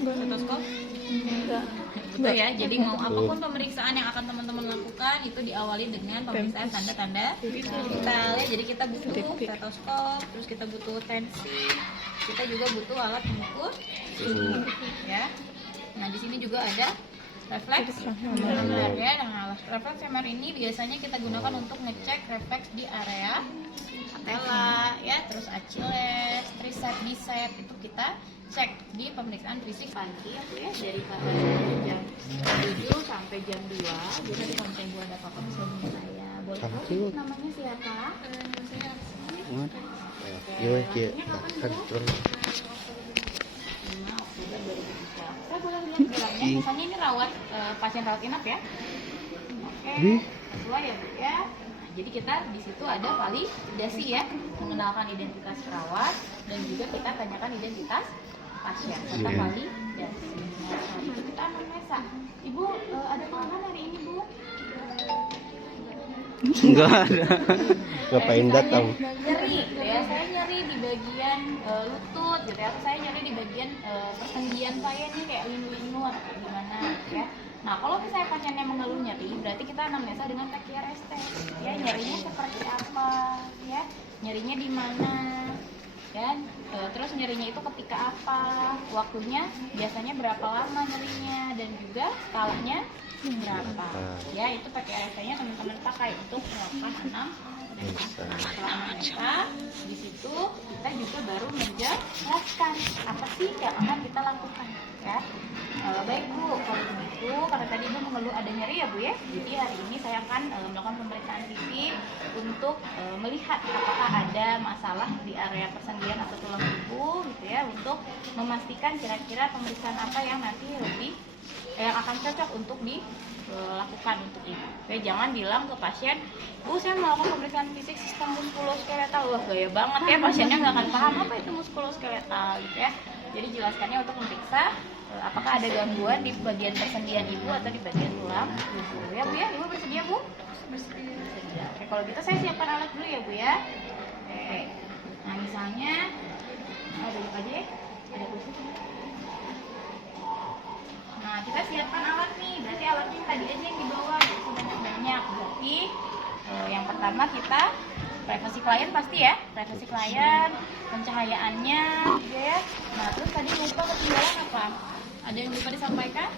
stetoskop? Betul ya. Jadi mau apapun pemeriksaan yang akan teman-teman lakukan itu diawali dengan pemeriksaan tanda-tanda vital ya. Jadi kita butuh stetoskop, terus kita butuh tensi, kita juga butuh alat pengukur suhu ya. Nah di sini juga ada refleks MR ya. Nah refleks MR ini biasanya kita gunakan untuk ngecek refleks di area patella ya, terus Achilles, tricep, bicep itu kita cek di pemeriksaan fisik pagi ya, dari jam 7 sampai jam 2. Jadi kalau misalnya Bu ada apa-apa bisa hubungi saya. Boleh tahu namanya siapa? Saya Iya, kan terus. 5 Oktober 2003. Saya boleh lihat geraknya, misalnya ini pasien rawat inap ya. Oke, sesuai ya Bu ya. Jadi kita di situ ada validasi ya, mengenalkan identitas perawat dan juga kita tanyakan identitas pasien serta validasi. Nah, itu kita anamnesa. Ibu ada keluhan hari ini Bu? Enggak ada. Ngapain datang? Nyeri, ya saya nyeri di bagian lutut, gitu ya. Saya nyeri di bagian persendian saya nih kayak linu-linu atau gimana, ya. Nah, kalau misalnya pasiennya mengeluh nyeri, berarti kita anamnesa dengan TQRS test. Ya, nyerinya seperti apa, ya? Nyerinya di mana? Ya, terus nyerinya itu ketika apa? Waktunya biasanya berapa lama nyerinya dan juga skalanya berapa? Ya, itu TQRS-nya teman-teman pakai untuk melakukan anamnesa. Setelah anamnesa, di situ kita juga baru menjelaskan apa sih yang akan kita lakukan, ya. Baik Bu, kalau begitu karena tadi Ibu mengeluh ada nyeri ya Bu ya. Jadi hari ini saya akan melakukan pemeriksaan fisik untuk melihat apakah ada masalah di area persendian atau tulang tubuh gitu ya, untuk memastikan kira-kira pemeriksaan apa yang nanti lebih yang akan cocok untuk dilakukan untuk Ibu. Oke, jangan bilang ke pasien, Bu saya melakukan pemeriksaan fisik sistem muskuloskeletal. Wah gaya banget ya, pasiennya nggak akan paham apa itu muskuloskeletal gitu ya. Jadi jelaskannya untuk memeriksa apakah ada gangguan di bagian persendian Ibu atau di bagian tulang tubuh ya Bu ya. Ibu bersedia Bu? Bersedia. Oke, kalau gitu saya siapkan alat dulu ya Bu ya. Oke. Nah misalnya duduk aja ya. Ada kursi. Nah kita siapkan alat nih. Berarti alatnya tadi aja yang dibawa, jadi sebanyak-banyak. Berarti yang pertama kita privasi klien pasti ya, privasi klien, pencahayaannya gitu ya. Nah terus tadi lupa ketinggalan apa? Ada yang lupa disampaikan?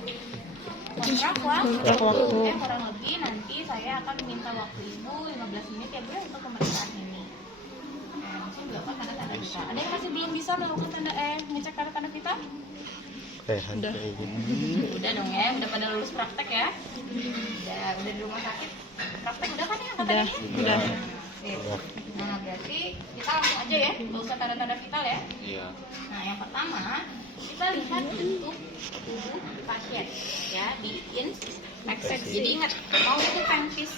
Kontrak waktu ya, kurang lebih nanti saya akan minta waktu Ibu 15 menit ya Bu untuk pemeriksaan ini. Langsung dilakukan tanda-tanda vital. Ada yang masih belum bisa melakukan ngecek tanda-tanda vital? Udah dong ya, udah pada lulus praktek ya. Udah di rumah sakit. Praktek udah kan ya katanya? Udah. Nah berarti kita langsung aja ya, nggak usah tanda-tanda vital ya. Iya. Nah yang pertama kita lihat bentuk tubuh pasien ya di inspeksi. Jadi ingat mau itu pengfis,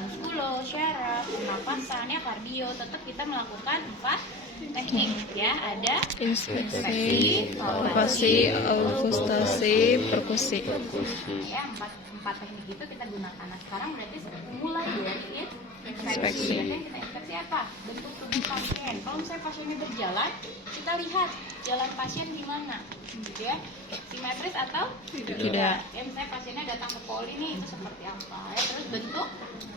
muskulo, syaraf, pernapasan, ya kardio, tetap kita melakukan 4 teknik ya. Ada inspeksi, palpasi, auskultasi, perkusi. Ya 4 teknik itu kita gunakan. Nah sekarang berarti mulai dari inspeksi. Biasanya kita inspeksi apa? Bentuk tubuh pasien. Kalau misalnya pasiennya berjalan, kita lihat jalan pasien gimana, gitu ya, simetris atau tidak. Ya misalnya pasiennya datang ke poli nih, itu seperti apa? Ya terus bentuk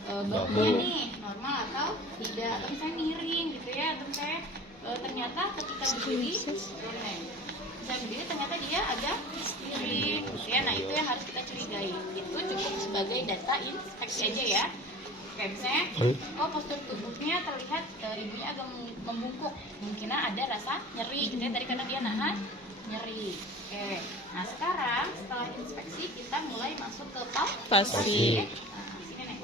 bahunya nih normal atau tidak, atau misalnya miring, gitu ya, atau misalnya ternyata ketika berdiri, bisa berdiri ternyata dia agak miring, gitu ya. Nah itu yang harus kita curigai. Itu cukup sebagai data inspeksi aja ya. Kayak misalnya, postur tubuhnya terlihat ibunya agak membungkuk, mungkin ada rasa nyeri, gitu ya, tadi karena dia nahan nyeri. Oke, nah sekarang setelah inspeksi kita mulai masuk ke palpasi. Nah, di sini nih,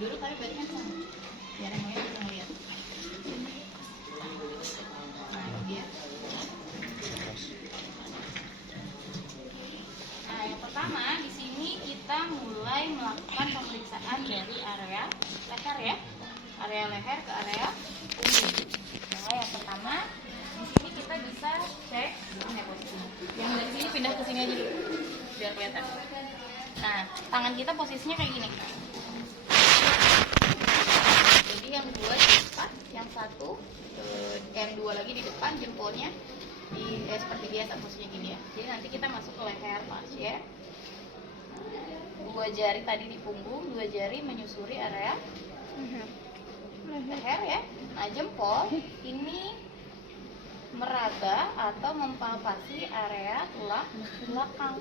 dulu tapi baliknya ke sana, biar yang lain bisa ngeliat. Nah, ini dia. Nah, yang pertama di sini kita mulai melakukan pemeriksaan dari area leher ya, area leher ke area punggung. Nah, yang pertama di sini kita bisa cek ya posisinya. Yang dari sini pindah ke sini aja dulu, biar kelihatan. Nah, tangan kita posisinya kayak gini. Jadi yang dua di depan, yang satu, yang dua lagi di depan, jempolnya seperti biasa posisinya gini ya. Jadi nanti kita kita masuk ke leher pasien. 2 jari tadi di punggung, 2 jari menyusuri area leher ya. Nah, jempol ini meraba atau mempalpasi area tulang belakang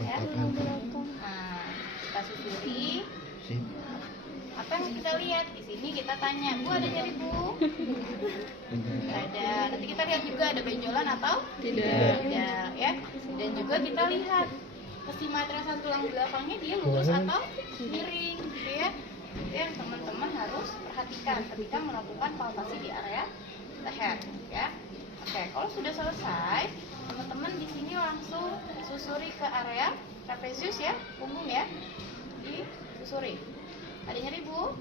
ya. Nah, kita susuri. Apa yang kita lihat di sini, kita tanya, Bu ada nyeri Bu? Ada. Nanti kita lihat juga ada benjolan atau tidak ya. Dan juga kita lihat kesimetrisan tulang belakangnya, dia lurus atau miring gitu ya. Itu yang teman-teman harus perhatikan ketika melakukan palpasi di area leher ya. Oke, kalau sudah selesai, teman-teman di sini langsung susuri ke area trapezius ya, punggung ya. Disusuri. Ada nyeri Bu?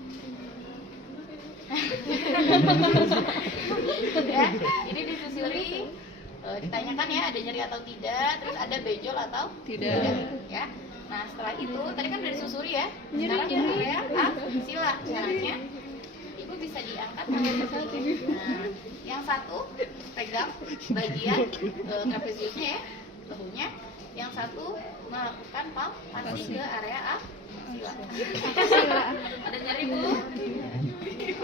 Ya, ini disusuri. Ditanyakan ya ada nyeri atau tidak, terus ada benjol atau tidak ya. Nah, setelah itu tadi kan udah disusuri ya. Sekarang ke area aksila. Caranya Ibu bisa diangkat tangan kiri. Nah, yang satu pegang bagian trapeziusnya ya, bahunya. Yang satu melakukan palpasi ke area aksila. Ada nyeri Bu?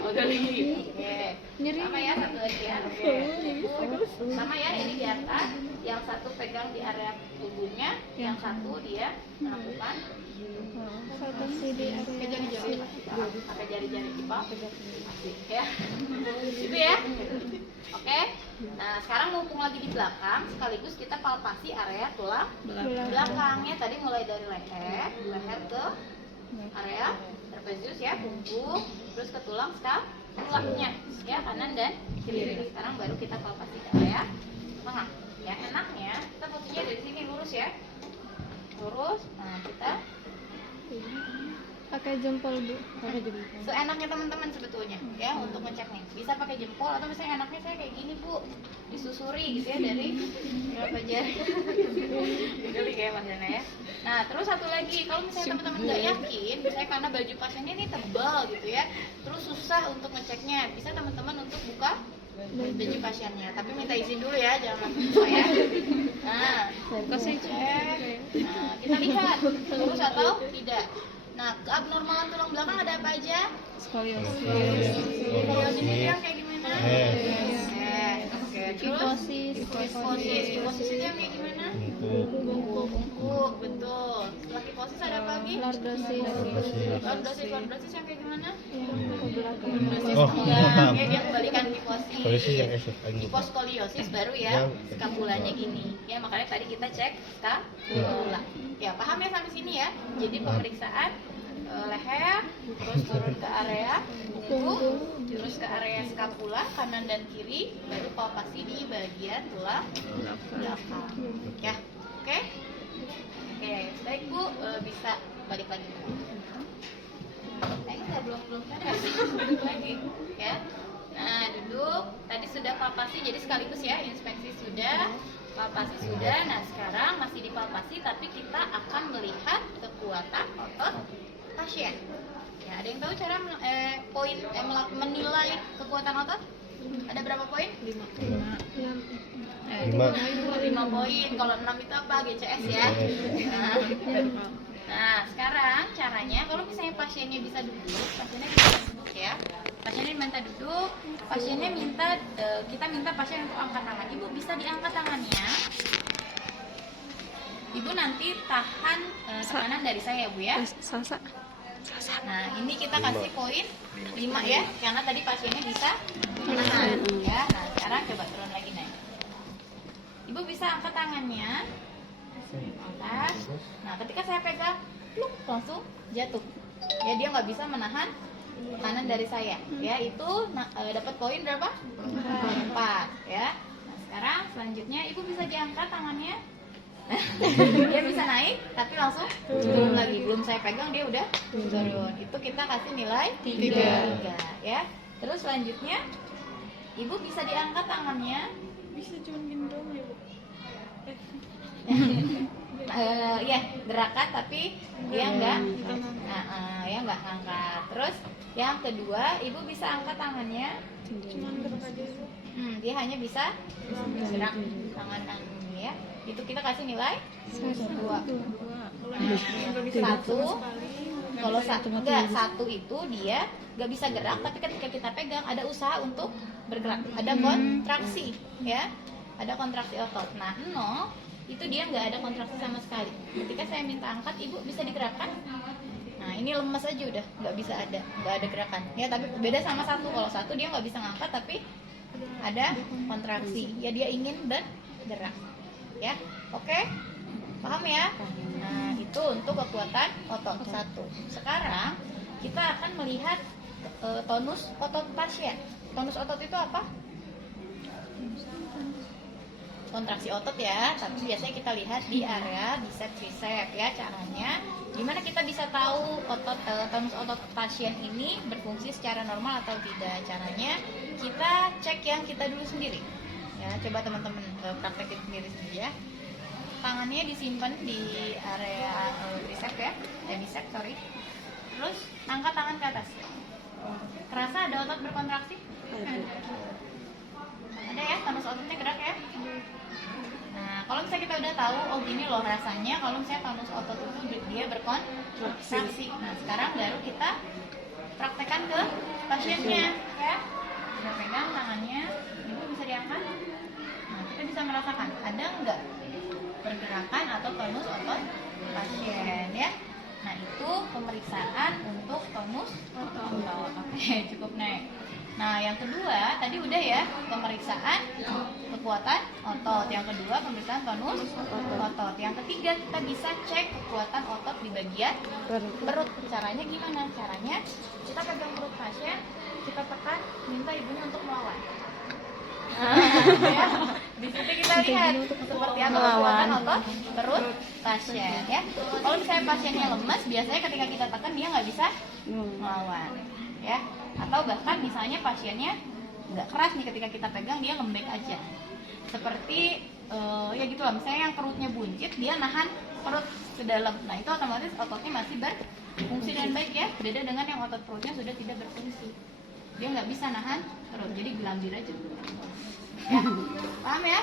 Oh, geli. Oke. Sama ya, satu lagi ya. Oke. Sama ya, ini di atas. Yang satu pegang di area tubuhnya, yang satu dia melakukan pakai jari-jari. Pakai jari-jari di bawah. Ya. Itu ya. Oke. Nah, sekarang mumpung lagi di belakang, sekaligus kita palpasi area tulang belakangnya. Tadi mulai dari leher ke area trapezius ya, punggung, terus ke tulang skapulanya ya, kanan dan kiri. Sekarang baru kita palpasi ke area tengah. Ya, enaknya kita posisinya dari sini lurus ya, lurus. Nah, kita pakai jempol Bu. seenaknya teman-teman sebetulnya ya untuk ngeceknya. Bisa pakai jempol atau misalnya enaknya saya kayak gini Bu, disusuri gitu ya dari berapa jari. Geli kayak Mas Dana ya. Nah, terus satu lagi, kalau misalnya teman-teman nggak yakin, misalnya karena baju pasiennya ini tebal gitu ya, terus susah untuk ngeceknya, bisa teman-teman untuk buka baju pasiennya, tapi minta izin dulu ya, jangan langsung buka ya. Nah, Kasih cek. Nah, kita lihat lurus atau tidak. Nah, keabnormalan tulang belakang ada apa aja? skoliosis. Skoliosis itu yang kayak gimana? Oke, Kifosis. Kifosis itu yang kayak gimana? Bungkuk, betul. Setelah kifosis ada apa lagi? Lordosis. Lordosis yang kayak gimana? Lordosis Oh, enggak, ya dia kebalikan kifosis. Skoliosis yang Hiposkoliosis baru ya, skapulanya gini. Ya, makanya tadi kita cek skapula. Ya, paham ya sampai sini ya? Jadi pemeriksaan leher, terus turun ke area punggung, terus ke area skapula kanan dan kiri, baru palpasi di bagian tulang belakang. Ya, oke? Oke, baik Bu, bisa balik lagi. Saya belum duduk lagi, ya. Nah, duduk. Tadi sudah palpasi, jadi sekaligus ya, inspeksi sudah, palpasi sudah. Nah, sekarang masih dipalpasi, tapi kita akan melihat kekuatan otot pasien. Ya, ada yang tahu cara menilai kekuatan otot? Ada berapa poin? 5 poin. Kalau 6 itu apa? GCS ya. Nah, sekarang caranya, kalau misalnya pasiennya bisa duduk, pasiennya bisa duduk ya. Pasiennya minta duduk, pasiennya minta, kita minta pasien untuk angkat tangan. Ibu bisa diangkat tangannya. Ibu nanti tahan tekanan dari saya Bu ya. Sasa. Nah, ini kita kasih poin 5 ya, karena tadi pasiennya bisa menahan ya. Nah, sekarang coba turun lagi naik. Ibu bisa angkat tangannya. Angkat. Nah, ketika saya pegang, langsung jatuh. Ya, dia nggak bisa menahan tekanan dari saya. Ya, itu dapat poin berapa? 4 ya. Nah, sekarang selanjutnya Ibu bisa diangkat tangannya. Dia bisa naik tapi langsung turun lagi, belum saya pegang dia udah turun. Itu kita kasih nilai 3 ya. Terus selanjutnya Ibu bisa diangkat tangannya. Bisa cuma gendong ya Bu. Ya, gerakan tapi dia enggak enggak angkat. Terus yang kedua, Ibu bisa angkat tangannya. Cuma gerak aja Bu. Dia hanya bisa gerak tangan ya. ya. Itu kita kasih nilai 2. Satu. Kalau satu itu dia nggak bisa gerak, tapi ketika kita pegang ada usaha untuk bergerak, ada kontraksi ya, ada kontraksi otot. Nah 0 itu dia nggak ada kontraksi sama sekali. Ketika saya minta angkat, ibu bisa digerakkan. Nah ini lemas aja udah nggak ada gerakan ya. Tapi beda sama 1. Kalau 1 dia nggak bisa ngangkat tapi ada kontraksi ya, dia ingin bergerak ya. Oke, paham ya? Nah itu untuk kekuatan otot 1. Sekarang kita akan melihat tonus otot pasien. Tonus otot itu apa? Kontraksi otot ya, tapi biasanya kita lihat di area biceps tricep ya. Caranya gimana kita bisa tahu otot tonus otot pasien ini berfungsi secara normal atau tidak? Caranya kita cek yang kita dulu sendiri ya. Coba teman-teman praktekin sendiri ya. Tangannya disimpan di area tricep ya, bicep sorry. Terus angkat tangan ke atas. Kerasa ada otot berkontraksi? Ada ya, tonus ototnya gerak ya. Nah, kalau misalnya kita udah tahu, oh gini loh rasanya kalau misalnya tonus otot itu dia berkontraksi. Nah, sekarang baru kita praktekkan ke pasiennya ya. Udah pegang tangannya, ibu bisa diangkat. Nah, kita bisa merasakan ada nggak pergerakan atau tonus otot pasien ya. Nah, itu pemeriksaan untuk tonus otot. Oke, cukup naik. Nah, yang kedua tadi udah ya, pemeriksaan kekuatan otot. Yang kedua pemeriksaan tonus otot. Yang ketiga kita bisa cek kekuatan otot di bagian perut. Caranya gimana? Caranya kita pegang perut pasien, kita tekan, minta ibunya untuk melawan. Ya. Di situ kita lihat seperti apa kekuatan otot perut pasien ya. Kalau misalnya pasiennya lemas, biasanya ketika kita tekan dia nggak bisa melawan ya. Atau bahkan misalnya pasiennya nggak keras nih, ketika kita pegang dia lembek aja. Seperti ya gitu lah, misalnya yang perutnya buncit dia nahan perut ke dalam. Nah itu otomatis ototnya masih berfungsi dengan baik ya. Beda dengan yang otot perutnya sudah tidak berfungsi, dia nggak bisa nahan perut, jadi gelambir aja ya. Paham ya?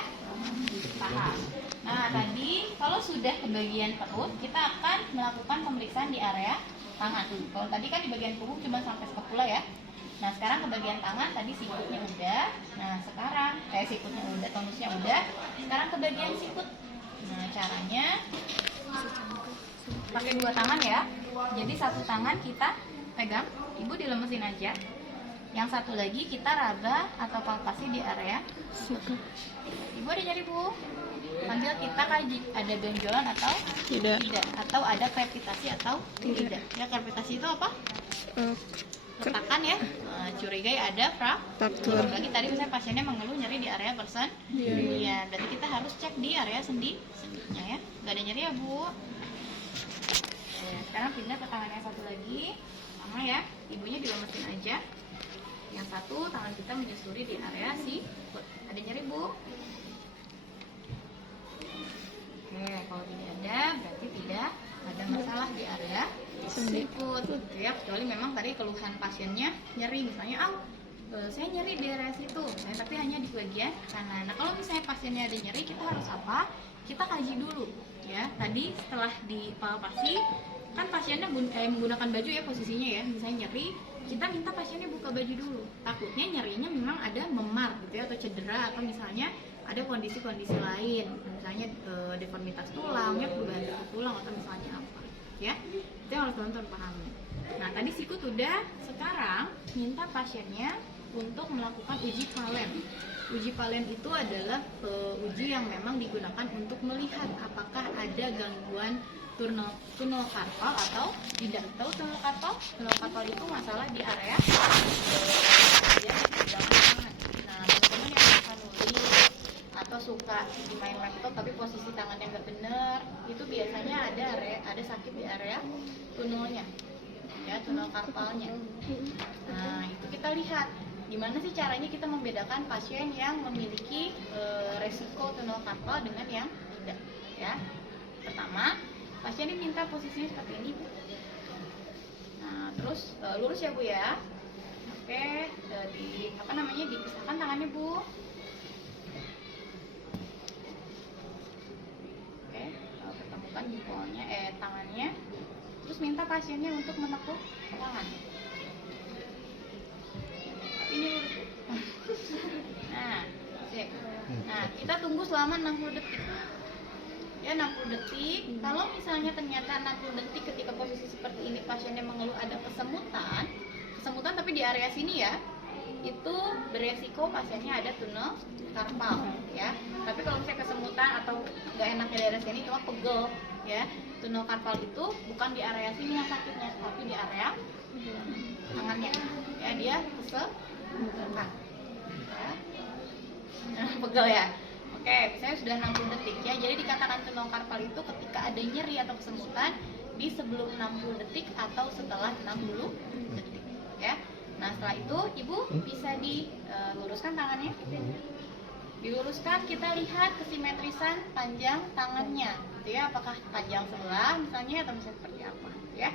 Paham. Nah tadi kalau sudah ke bagian perut, kita akan melakukan pemeriksaan di area tangan. Kalau tadi kan di bagian punggung cuma sampai skapula ya. Nah sekarang ke bagian tangan, tadi sikutnya udah. Nah sekarang sikutnya udah, tonusnya udah. Sekarang ke bagian sikut. Nah caranya pakai 2 tangan ya. Jadi 1 tangan kita pegang, ibu dilemesin aja. Yang satu lagi kita raba atau palpasi di area sikut. Ibu ada nyari bu? Sambil kita kaji ada benjolan atau tidak, atau ada krepitasi atau tidak. Ya krepitasi itu apa? Retakan ya. Curigai ada fraktur. Lagi tadi misalnya pasiennya mengeluh nyeri di area persendian, berarti kita harus cek di area sendi-sendinya ya. Gak ada nyeri ya bu. Sekarang pindah ke tangan yang satu lagi, sama ya. Ibunya dilemesin aja. Yang satu tangan kita menyusuri di area sikut. Ada nyeri bu? Oke, kalau tidak ada berarti tidak ada masalah di area sikut gitu ya. Kecuali memang tadi keluhan pasiennya nyeri, misalnya saya nyeri di area situ, tapi hanya di bagian kanan. Nah kalau misalnya pasiennya ada nyeri, kita harus apa? Kita kaji dulu ya. Tadi setelah dipalpasi kan pasiennya menggunakan baju ya posisinya ya. Misalnya nyeri, kita minta pasiennya buka baju dulu. Takutnya nyerinya memang ada memar gitu ya, atau cedera, atau misalnya ada kondisi-kondisi lain, misalnya deformitas tulang, ya perubahan bentuk tulang, atau misalnya apa ya. Itu yang harus teman-teman pahami. Nah tadi sikut udah, sekarang minta pasiennya untuk melakukan uji palen. Uji palen itu adalah uji yang memang digunakan untuk melihat apakah ada gangguan tunnel carpal atau tidak. Tahu tunnel carpal? Tunnel carpal itu masalah di area ya, di belakang tangan. Nah teman-teman yang suka nulis atau suka di main laptop tapi posisi tangannya nggak bener, itu biasanya ada sakit di area tunnelnya ya, tunnel carpalnya. Nah itu kita lihat gimana sih caranya kita membedakan pasien yang memiliki resiko tunnel carpal dengan yang tidak ya. Pertama, pasien ini minta posisinya seperti ini bu. Nah terus lurus ya bu ya. Oke, dipisahkan tangannya bu. menunjukkan tangannya, terus minta pasiennya untuk menekuk tangan. Ini nah, cek. Nah, kita tunggu selama 60 detik. Ya, 60 detik. Kalau misalnya ternyata 60 detik ketika posisi seperti ini pasiennya mengeluh ada kesemutan tapi di area sini ya, itu beresiko pasiennya ada tunnel karpal ya. Tapi kalau misalnya kesemutan atau nggak enaknya di area sini cuma pegel ya, tunnel karpal itu bukan di area sini yang sakitnya, tapi di area tangannya ya, dia kesemutan ya. Pegel ya. Oke, saya sudah 60 detik ya. Jadi dikatakan tunnel karpal itu ketika ada nyeri atau kesemutan di sebelum 60 detik atau setelah 60 detik ya. Nah, setelah itu Ibu bisa diluruskan tangannya. Diluruskan, kita lihat kesimetrisan panjang tangannya. Gitu ya, apakah panjang sebelah misalnya atau misalnya seperti apa ya.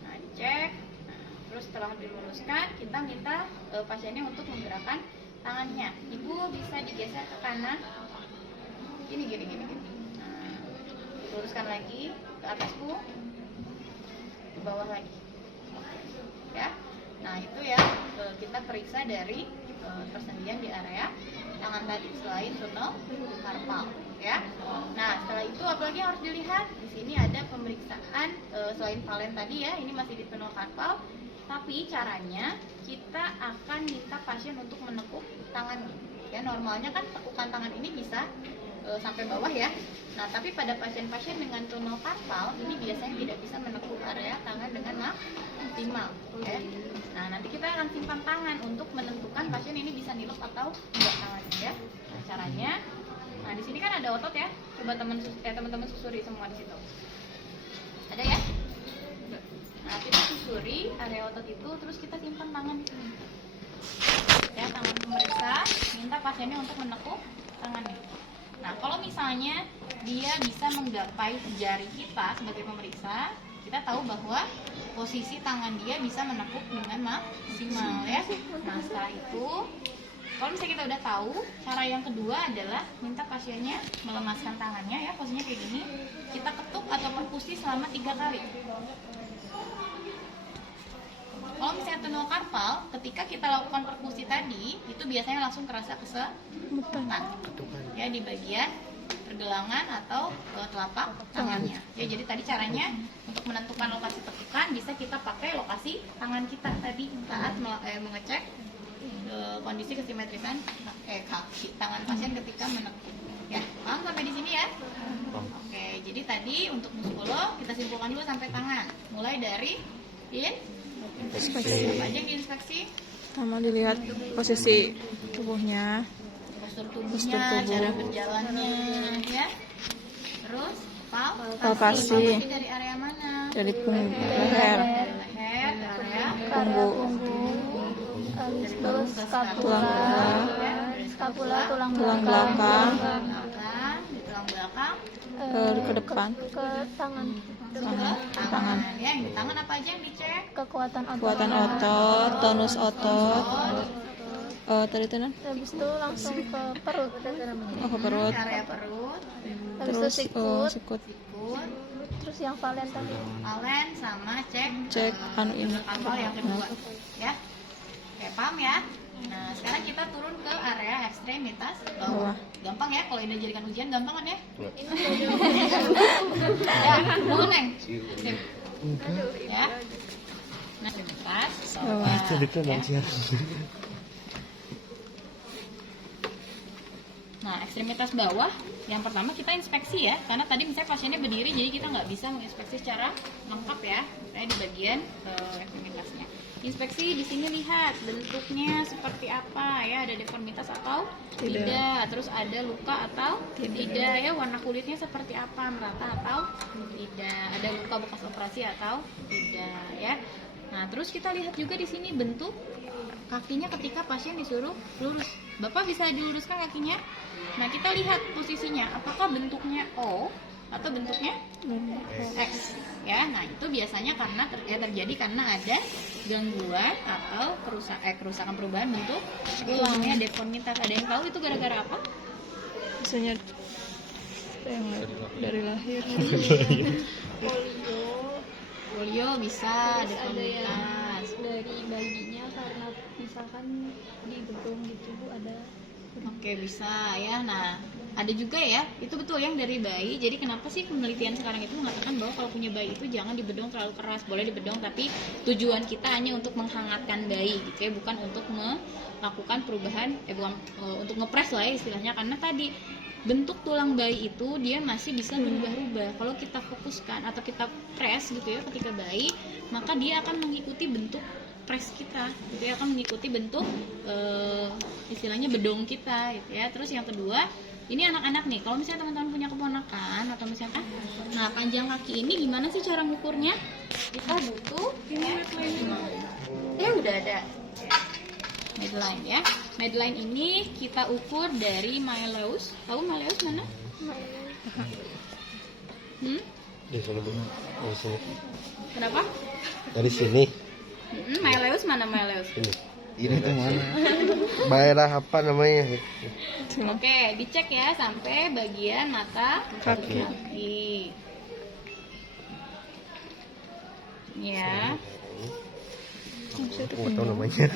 Nah, dicek. Nah, terus setelah diluruskan, kita minta pasiennya untuk menggerakkan tangannya. Ibu bisa digeser ke kanan. Gini. Nah, luruskan lagi ke atas, Bu. Ke bawah lagi. Ya. Nah, itu ya kita periksa dari persendian di area tangan tadi selain tunnel karpal ya. Nah, setelah itu apalagi yang harus dilihat? Di sini ada pemeriksaan selain valen tadi ya, ini masih di tunnel karpal. Tapi caranya kita akan minta pasien untuk menekuk tangannya. Ya, normalnya kan tekukan tangan ini bisa sampai bawah ya. Nah, tapi pada pasien-pasien dengan tunnel karpal ini biasanya tidak bisa menekuk area tangan dengan maksimal. Ya. Nah, nanti kita akan simpan tangan untuk menentukan pasien ini bisa nilep atau enggak tangannya ya. Nah, caranya, nah di sini kan ada otot ya. Coba teman-teman susuri semua di situ. Ada ya? Nah, kita susuri area otot itu, terus kita simpan tangan di sini. Ya, tangan pemeriksa, minta pasiennya untuk menekuk tangannya. Nah, kalau misalnya dia bisa menggapai jari kita sebagai pemeriksa, kita tahu bahwa posisi tangan dia bisa menekuk dengan maksimal ya. Nah, setelah itu, kalau misalnya kita udah tahu, cara yang kedua adalah minta pasiennya melemaskan tangannya ya, posisinya kayak gini. Kita ketuk atau perkusi selama 3 kali. Kalau misalnya tunnel karpal, ketika kita lakukan perkusi tadi, itu biasanya langsung terasa kesemutan ya di bagian pergelangan atau telapak tangannya. Ya, jadi tadi caranya untuk menentukan lokasi tekukan bisa kita pakai lokasi tangan kita tadi saat mengecek kondisi kesimetrisan kaki tangan pasien ketika menekuk. Ya, paham sampai di sini ya? Oke, jadi tadi untuk muskolo kita simpulkan dulu sampai tangan. Mulai dari Inspeksi. apa aja yang diinspeksi? Pertama dilihat posisi tubuhnya, Postur Postur tubuhnya, tubuh. cara berjalannya, ya. Terus Palpasi. dari area mana? dari leher, Dari leher, area punggung, Terus skapula, tulang tulang belakang, belakang, di tulang belakang, ke depan, ke tangan, tangan. Ya, yang di tangan apa aja yang dicek? kekuatan kekuatan otot, tonus otot, tadi tenan, Habis itu langsung ke perut. ke perut, Area perut, Habis itu terus sikut, sikut, sikut, terus yang valen tadi. alen sama cek ini. kapal yang kedua. Ya. Oke, paham ya? Nah, sekarang kita turun ke area ekstremitas bawah. Bawah. Gampang ya, kalau ini dijadikan ujian gampang kan ya? Ya, bangun Neng. Sip. Ya. Nah, ekstremitas bawah. Ya. Nah, ekstremitas bawah, yang pertama kita inspeksi ya, karena tadi misalnya pasiennya berdiri, jadi kita nggak bisa menginspeksi secara lengkap ya, kayak di bagian ekstremitasnya. Inspeksi di sini lihat bentuknya seperti apa ya, ada deformitas atau tidak, terus ada luka atau tidak ya, warna kulitnya seperti apa, merata atau tidak, ada luka bekas operasi atau tidak ya. Nah, terus kita lihat juga di sini bentuk kakinya ketika pasien disuruh lurus. Bapak bisa diluruskan kakinya. Nah, kita lihat posisinya, apakah bentuknya O atau bentuknya X ya. Nah, itu biasanya karena terjadi karena ada gangguan atau kerusakan perubahan bentuk tulangnya, deformitas. Ada yang tahu itu gara-gara apa? Misalnya yang dari lahir. Polio bisa ada Ada yang komunitas. dari baginya karena misalkan di gedung gitu Bu ada. Oke, bisa ya. Nah, ada juga ya, itu betul yang dari bayi. Jadi kenapa sih penelitian sekarang itu mengatakan bahwa kalau punya bayi itu jangan dibedong terlalu keras. Boleh dibedong tapi tujuan kita hanya untuk menghangatkan bayi gitu ya, bukan untuk melakukan perubahan bukan untuk ngepres lah ya istilahnya, karena tadi bentuk tulang bayi itu dia masih bisa berubah-ubah. Kalau kita fokuskan atau kita press gitu ya ketika bayi, maka dia akan mengikuti bentuk press kita, gitu ya, akan mengikuti bentuk istilahnya bedong kita gitu ya. Terus yang kedua, ini anak-anak nih, kalau misalnya teman-teman punya keponakan atau misalkan, nah panjang kaki ini gimana sih cara ngukurnya? Kita butuh udah ada Medline ya. Medline ini kita ukur dari Myleus. Tahu Myleus mana? Di sini Bu. Di sini. Kenapa? Dari sini. Myleus mana Myleus? Ini tuh mana? Daerah apa namanya? Oke, dicek ya sampai bagian mata Kaki. Ya. Nggak tahu namanya.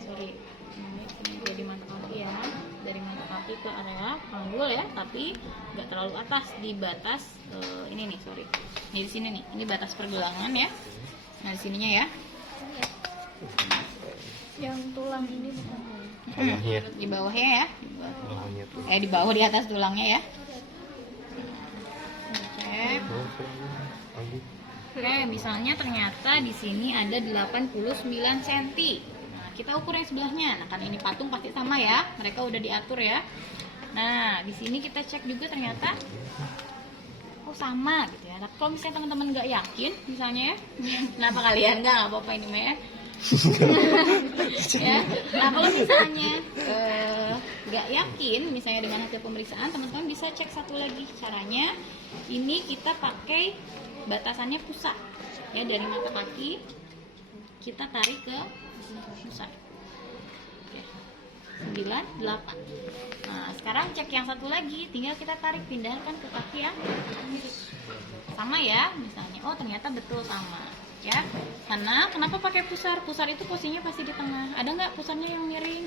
Sorry, ini jadi mata kaki ya. Dari mata kaki ke area panggul ya, tapi nggak terlalu atas, di batas ini nih, sorry. Ini di sini nih, ini batas pergelangan ya. Nah, di sininya ya. Yang tulang ini bukan. Bawahnya. Di bawahnya ya. Bawahnya tuh. Di bawah di atas tulangnya ya. Cek. Oke, misalnya ternyata di sini ada 89 cm. Nah, kita ukur yang sebelahnya. Nah, karena ini patung pasti sama ya. Mereka udah diatur ya. Nah, di sini kita cek juga ternyata sama gitu ya. Nah, kalau misalnya teman-teman nggak yakin, misalnya ya, kenapa kalian nggak apa-apa ini mah ya. Ya. Nah, kalau misalnya nggak yakin, misalnya dengan hasil pemeriksaan, teman-teman bisa cek satu lagi caranya. Ini kita pakai batasannya pusat ya, dari mata kaki kita tarik ke pusat. 9, 8. Nah, sekarang cek yang satu lagi, tinggal kita tarik pindahkan ke kaki yang sama ya, misalnya. Oh, ternyata betul sama ya. Karena kenapa pakai pusar? Pusar itu posisinya pasti di tengah. Ada nggak pusarnya yang miring?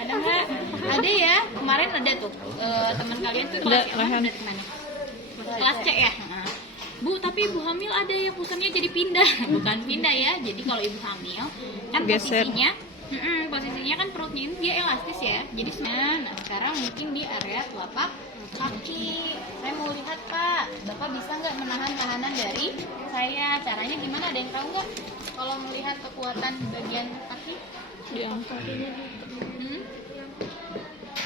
Ada nggak? Ada ya. Kemarin ada tuh teman kalian tuh kelas yang dari mana? Kelas C ya. Nah, Bu, tapi ibu hamil ada yang pusarnya jadi pindah. Bukan pindah ya. Jadi kalau ibu hamil kan Geser. posisinya kan perutnya ini dia elastis ya. Jadi nah sekarang mungkin di area telapak kaki. Saya mau lihat Pak, Bapak bisa nggak menahan tahanan dari saya? Caranya gimana? Ada yang tahu nggak? Kalau melihat kekuatan di bagian kaki? Diangkat.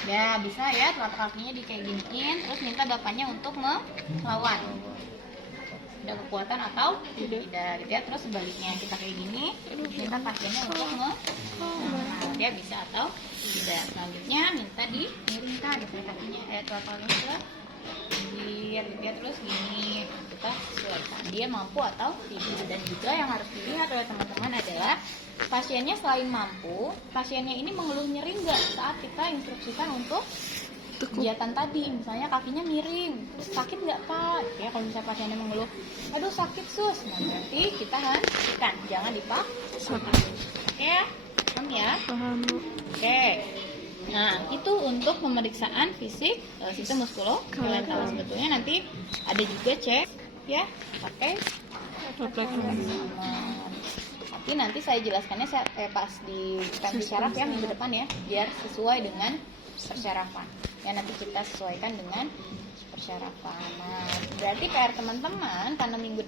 Ya bisa ya, telapak kakinya di kayak giniin, terus minta bapaknya untuk melawan. Ada kekuatan atau tidak gitu ya. Terus sebaliknya kita kayak gini, minta pasiennya untuk dia bisa atau tidak. Selanjutnya minta dimiringkan gitu ya kakinya, telapaknya ke pinggir gitu ya, terus gini kita sesuaikan dia mampu atau tidak. Dan juga yang harus dilihat oleh teman-teman adalah pasiennya selain mampu, pasiennya ini mengeluh nyeri nggak saat kita instruksikan untuk kegiatan tadi. Misalnya kakinya miring, terus sakit nggak Pak? Ya kalau misalnya pasiennya mengeluh, aduh sakit sus, nah berarti kita hentikan, jangan dipaksa. Ya, paham ya? Paham Bu. Oke. Nah, itu untuk pemeriksaan fisik sistem muskuloskeletal. Sebetulnya nanti ada juga cek ya pakai Refleksi. Tapi nanti saya jelaskannya pas di pensi syaraf ya minggu depan ya, biar sesuai dengan persyarafan. Ya nanti kita sesuaikan dengan persyarafan. Nah, berarti PR teman-teman karena minggu